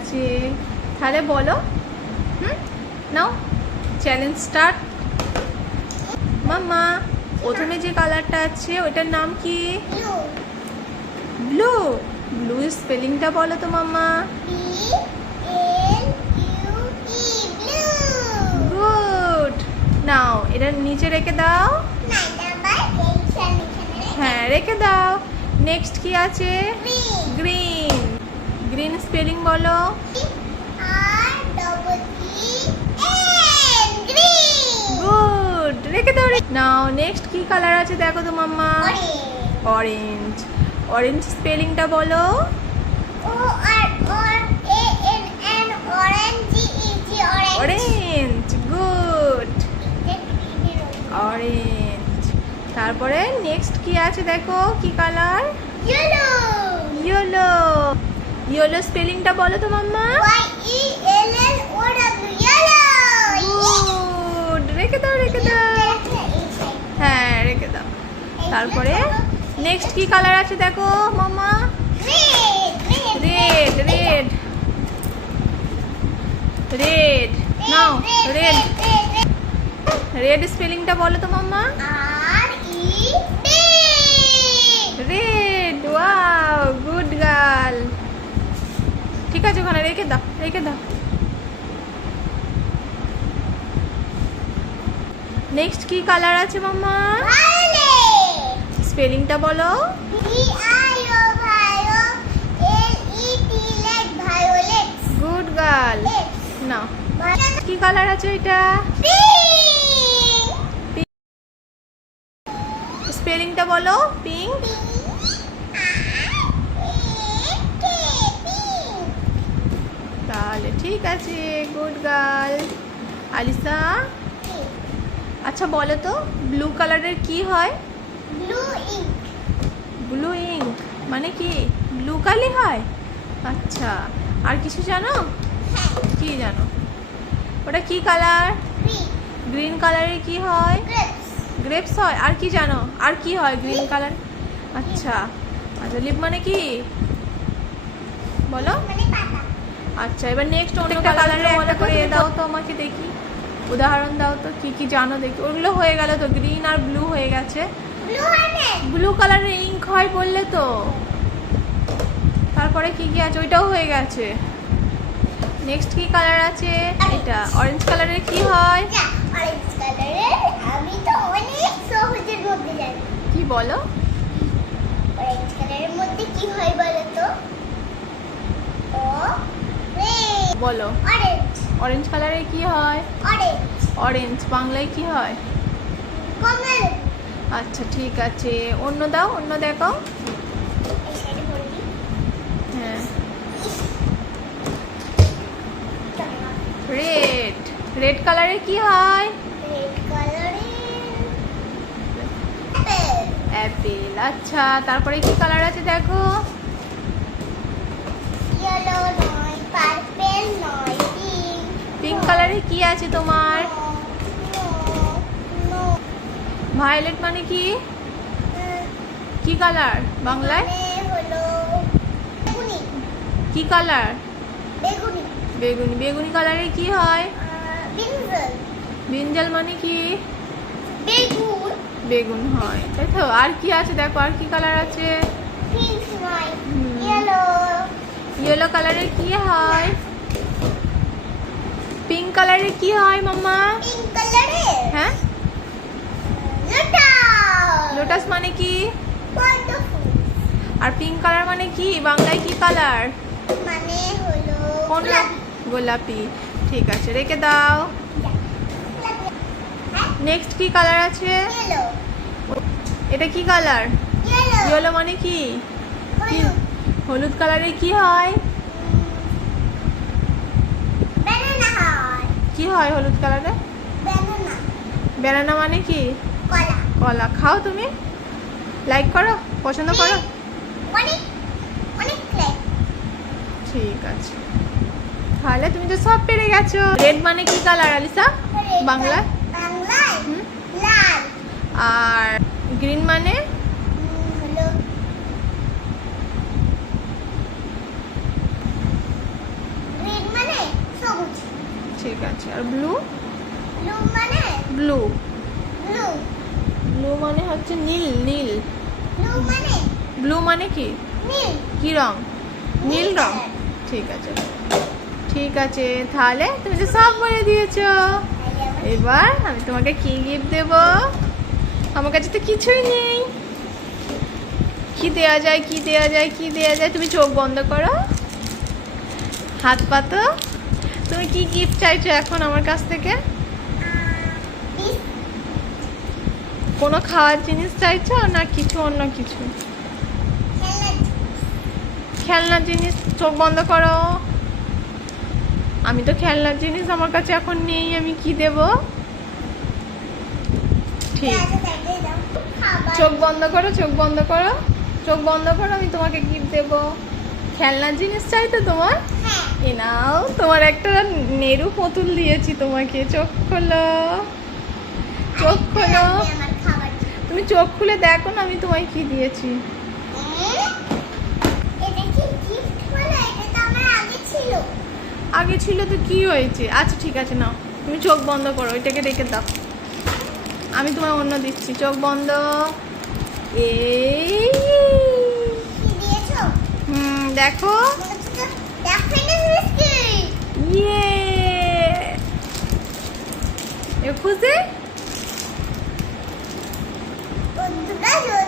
আছে। তাহলে বলো। হুম? নাও চ্যালেঞ্জ স্টার্ট মাম্মা প্রথমে যে কালারটা আছে ওটার নাম কি? ব্লু ব্লু স্পেলিংটা বলো তো মাম্মা। গুড নাও এটা নিচে রেখে দাও। হ্যাঁ রেখে দাও। নেক্সট কি আছে? গ্রিন স্পেলিং বলো। গুড রেখে দাও নাও নেক্সট কি কালার আছে দেখো তো মাম্মা? অরেঞ্জ অরেঞ্জ স্পেলিংটা বলো। অরেঞ্জ গুড অরেঞ্জ তারপরে নেক্সট কি আছে দেখো? কি কালার ইয়েলো ইয়েলো স্পেলিংটা বলো তো, মাম্মা। রেখে দাও রেখে দাও। হ্যাঁ রেখে দাও। তারপরে নেক্সট কি কালার আছে দেখো, মাম্মা? Red red red now red red স্পেলিংটা বলো তো, মাম্মা R E D red wow good girl ঠিক আছে ওখানে রেখে দাও রেখে দাও নেক্সট কি কালার আছে মাম্মা? স্পেলিংটা বলো। গুড গার্ল না কি কালার আছে এটা স্পেলিংটা বলো পিঙ্ক তাহলে ঠিক আছে গুড গার্ল আলিসা? আচ্ছা বলো তো ব্লু কালারের কি হয়? Blue ink. ব্লু ইঙ্ক মানে কি? ব্লু কালি হয়? আচ্ছা আর কিছু জানো? কি জানো? ওটা কি কালার গ্রিন কালারের কি হয়? গ্রেপস হয়। আর কি জানো? আর কি হয় গ্রিন কালার আচ্ছা আচ্ছা লিপ মানে কি? বলো। মানে আচ্ছা এবার নেক্সট অন্য কালারের একটা করে দাও তো আমাকে দেখি। উদাহরণ দাও তো কি কি জানো দেখি। ওগুলো হয়ে গেল তো গ্রিন আর ব্লু হয়ে গেছে। ব্লু কালারের ইঙ্ক হয় বললে তো। তারপরে কি কি আছে? ওইটাও হয়ে গেছে। নেক্সট কি কালার আছে? এটা। অরেঞ্জ কালারের কি হয়? যা অরেঞ্জ কালারের আমি তো অনেক সহজের মধ্যে জানি। কি বলো? অরেঞ্জ কালারের মধ্যে কি হয় বলো তো? ও বলো। অরেঞ্জ অরেঞ্জ কালারে কি হয়? অরেঞ্জ বাংলায় কি হয়? আচ্ছা ঠিক আছে। অন্য দাও অন্য দেখাও। হ্যাঁ। রেড রেড কালারের কি হয়? অ্যাপেল আচ্ছা। তারপরে কি কালার আছে দেখো? ইয়েলো কালারের কি আছে তোমার? ভায়োলেট মানে কি? কি কালার বাংলায়? কি কালার বেগুনি। বেগুনি কালারে কি হয়? ব্রিঞ্জাল মানে কি? বেগুন হয়। তাই তো? আর কি আছে দেখো? আর কি কালার আছে। ইয়েলো ইয়েলো কালারের কি হয়? পিঙ্ক কালারের কি হয় মাম্মা? পিঙ্ক কালারের হ্যাঁ? লোটাস লোটাস মানে কি? আর পিঙ্ক কালার মানে কি? বাংলায় কি কালার মানে হলো কোন গোলাপি। ঠিক আছে রেখে দাও। নেক্সট কি কালার আছে? এটা কি কালার ইয়েলো মানে কি? হলুদ কালারের কি হয় ব্যানানা হয় কি হয় হলুদ কালারে? ব্যানানা মানে কি? কলা। খাও তুমি। লাইক করো পছন্দ করো? ঠিক আছে। তাহলে তুমি তো সব পেরে গেছো। রেড মানে কি কালার আলিসা? বাংলা আর গ্রিন মানে উম, হলো গ্রিন ঠিক আছে। আর ব্লু ব্লু মানে? ব্লু মানে হচ্ছে নীল নীল। ব্লু মানে? ব্লু মানে কি? নীল। কি রং? নীল রং। ঠিক আছে। ঠিক আছে তাহলে তুমি তো সব বলে দিয়েছ এবার আমি তোমাকে কি গিফট দেব? আমার কাছে তো কিছুই নেই। কি দেয়া যায় কি দেয়া যায় কি দেয়া যায় তুমি চোখ বন্ধ করো। হাত পাতো তুমি কি গিফট চাইছো এখন আমার কাছ থেকে? কোনো খাওয়ার জিনিস চাইছো না কিছু, অন্য কিছু? খেলনার জিনিস চোখ বন্ধ করো। আমি তো খেলনার জিনিস আমার কাছে এখন নেই, আমি কি দেব? ঠিক। চোখ বন্ধ করো, চোখ বন্ধ করো। চোখ বন্ধ করো, আমি তোমাকে গিফট দেব। খেলনার জিনিস চাই তো তোমার? নাও, তোমার একটা নেরু পুতুল দিয়েছি তোমাকে, চোখ খোলো। চোখ খোলো। তুমি চোখ খুলে দেখো না আমি তোমায় কি দিয়েছি। আগে ছিল তো কি হয়েছে? আচ্ছা ঠিক আছে, নাও। তুমি চোখ বন্ধ করো ওইটাকে রেখে দাও। আমি তোমায় অন্য দিচ্ছি, চোখ বন্ধ। এই। দেখো। Yay! এ খুশি? বন্ধুরা